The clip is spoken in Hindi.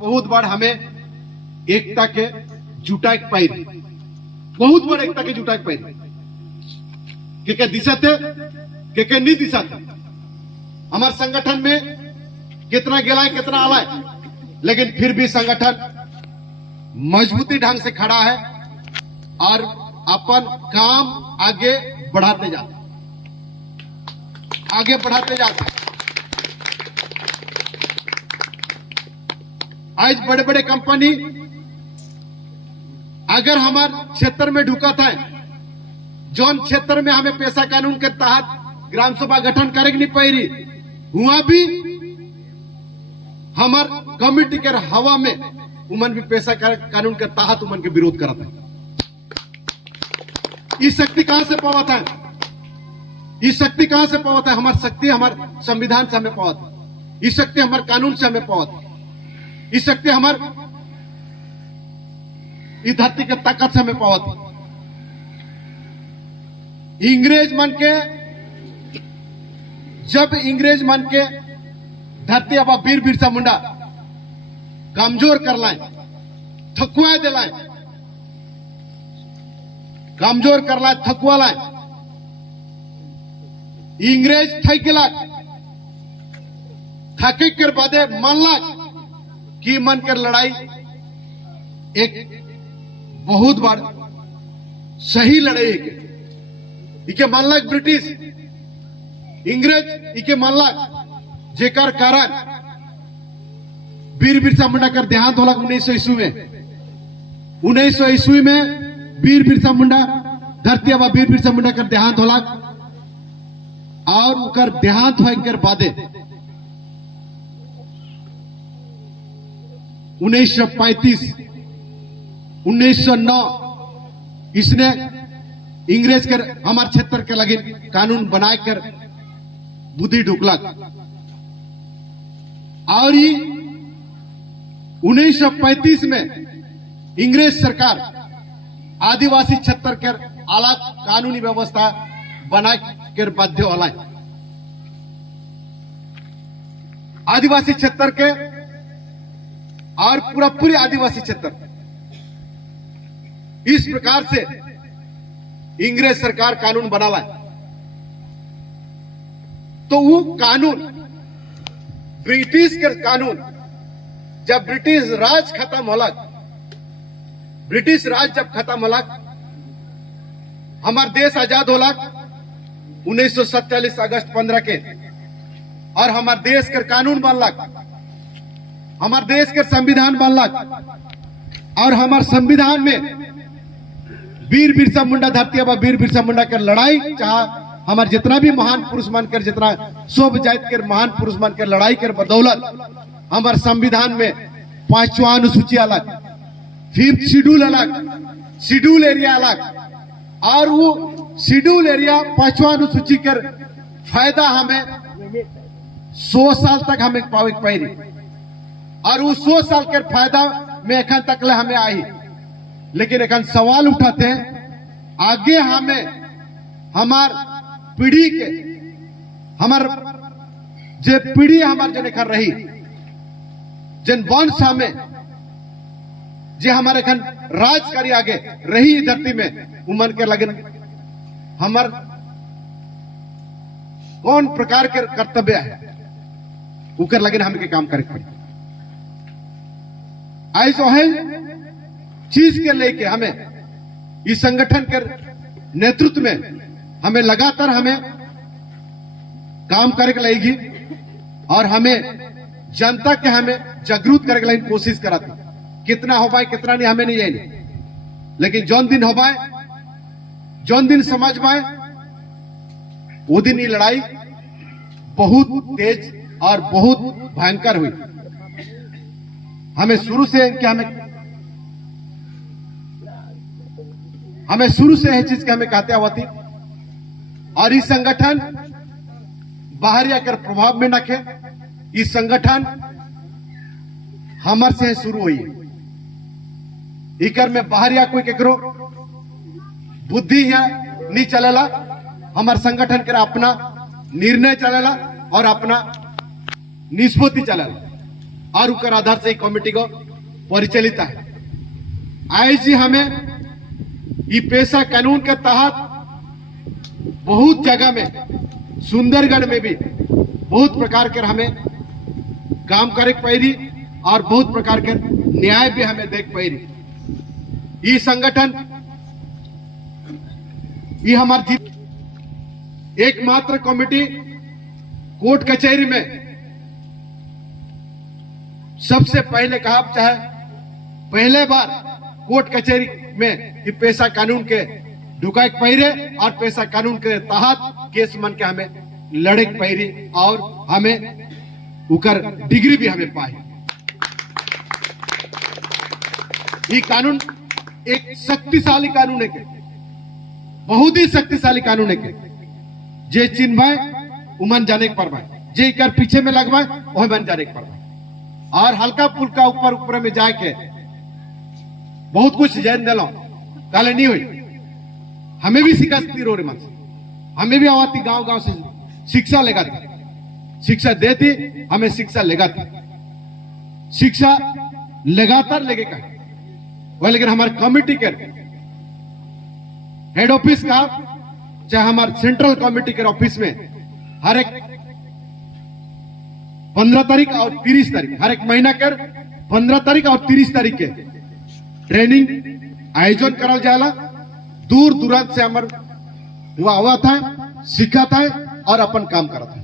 बहुत बार हमें एकता के जुटाई पाई, बहुत बड़ एकता के जुटाई पाई के दिशते के नहीं दिशते। हमारे संगठन में कितना गेला है कितना आला है, लेकिन फिर भी संगठन मजबूती ढंग से खड़ा है और अपन काम आगे बढ़ाते जाते, आगे बढ़ाते जाते। आज बड़े बड़े कंपनी अगर हमारे क्षेत्र में ढुका था, जौन क्षेत्र में हमें पैसा कानून के तहत ग्राम सभा गठन करे नहीं पाई रही, हुआ भी हमार कमिटी के हवा में उमन भी पैसा कानून के तहत उमन के विरोध करता है। ये शक्ति कहां से पावत है? ये शक्ति कहां से पावत है? हमारी शक्ति हमारे संविधान से हमें पावत है, ये शक्ति हमारे कानून से हमें पावत है, ये शक्ति हमारे इस धरती के ताकत से हमें पावत है। इंग्रेज मन के जब इंग्रेज मन के धरती अब वीर बिरसा मुंडा कमजोर कर लाए, थकुआ दिलाए, कमजोर कर लाए, थकुआ लाए, इंग्रेज थक गला, थके के बादे मन लाग कि मन कर लड़ाई एक बहुत बार सही लड़ाई के इके मन लाग ब्रिटिश इंग्रेज इके मन लाग, जेकर कारण वीर बिरसा मुंडा कर देहांत होला 1900 ईस्वी में। 1900 ईस्वी में वीर बिरसा मुंडा धरती अब वीर बिरसा मुंडा कर देहांत होला और उकर देहांत होए कर बादे 1935 1909 इसने इंग्रेज कर हमारे क्षेत्र के लगे कानून बनाए कर बुद्धि ढुकला और 1935 में इंग्रेज सरकार आदिवासी क्षेत्र के अलग कानूनी व्यवस्था बना कर बाध्य होला। आदिवासी क्षेत्र के और पूरी आदिवासी क्षेत्र इस प्रकार से इंग्रेज सरकार कानून बनावा, तो वो कानून ब्रिटिश के कानून जब ब्रिटिश राज खत्म होला, ब्रिटिश राज जब खत्म होला, हमारा देश आजाद होला 1947 अगस्त 15 के, और हमारे देश के कानून बनलक, हमारे देश के संविधान बनलक, और हमारे संविधान में वीर बिरसा मुंडा धरती अब वीर बिरसा मुंडा कर लड़ाई, चाहे हमारे जितना भी महान पुरुष मानकर जितना शोभ जात के महान पुरुष मानकर लड़ाई कर बदौलत हमारे संविधान में 5वां अनुसूची अलग, 5th शेड्यूल अलग, शेड्यूल एरिया अलग, और वो शेड्यूल एरिया 5वां अनुसूची कर फायदा हमें 100 साल तक हमें पावे पाई, और वो 100 साल के फायदा में एखन तक ले हमें आई। लेकिन एखन सवाल उठाते हैं आगे हमें हमार पीढ़ी के हमार जे पीढ़ी हमार जन एखन रही, जन वंश हमें जे हमारे एखन राज करी आगे रही धरती में, उमन के लगन हमार कौन प्रकार के कर्तव्य है उकर लगन हमें के काम करे पड़ी। आज ओहे चीज के लेके हमें इस संगठन के नेतृत्व में हमें लगातार हमें काम करे के लगेगी, और हमें जनता के हमें जागरूक करे के लगी कोशिश कराती। कितना हो पाए कितना नहीं हमें नहीं जाए, लेकिन जौन दिन हो पाए, जौन दिन समझ पाए, वो दिन ये लड़ाई बहुत तेज और बहुत भयंकर हुई। हमें शुरू से हमें शुरू से यह चीज के हमें कहते हुआ थी, और इस संगठन बाहर आकर प्रभाव में रखे, इस संगठन हमर से शुरू हुई है। इकर में बाहर या कोई केकरो बुद्धि है नहीं चलेला, हमार संगठन के अपना निर्णय चलेला और अपना निष्पत्ति चलेला। और उकर आधार से कमिटी को परिचालित है। आज जी हमें ये पेशा कानून के तहत बहुत जगह में, सुंदरगढ़ में भी बहुत प्रकार के हमें काम करे पैरी और बहुत प्रकार के न्याय भी हमें देख पैरी। ये संगठन, ये हमारी एकमात्र कमेटी कोर्ट कचहरी में सबसे पहले कहा चाहे पहले बार कोर्ट कचहरी में ये पेशा कानून के ढुकाए पहिरे और पेशा कानून के तहत केस मन के हमें लड़े पहिरी और हमें उकर डिग्री भी हमें पाई। ये कानून एक शक्तिशाली कानून है के, बहुत ही शक्तिशाली कानून है के, जे चिन्ह उमन जाने के परवाए, जे इकर पीछे में लगवाए वह मन जाने के परवाए। और हल्का फुल्का ऊपर ऊपर में जाके बहुत कुछ जैन दिलो काले नहीं हुई। हमें भी शिकस्ती रो रे मन, हमें भी आवाती गांव गांव से शिक्षा लेगा थी, शिक्षा देती, हमें शिक्षा लेगा थी, शिक्षा लगातार लगेगा। वह लेकिन हमारे कमिटी के हेड ऑफिस का चाहे हमारे सेंट्रल कमिटी के ऑफिस में हर एक 15 तारीख और 30 तारीख, हर एक महीना के 15 तारीख और 30 तारीख के ट्रेनिंग आयोजन करल जाला। दूर दूरांत से हमारे हुआ था, सीखा था और अपन काम करा था।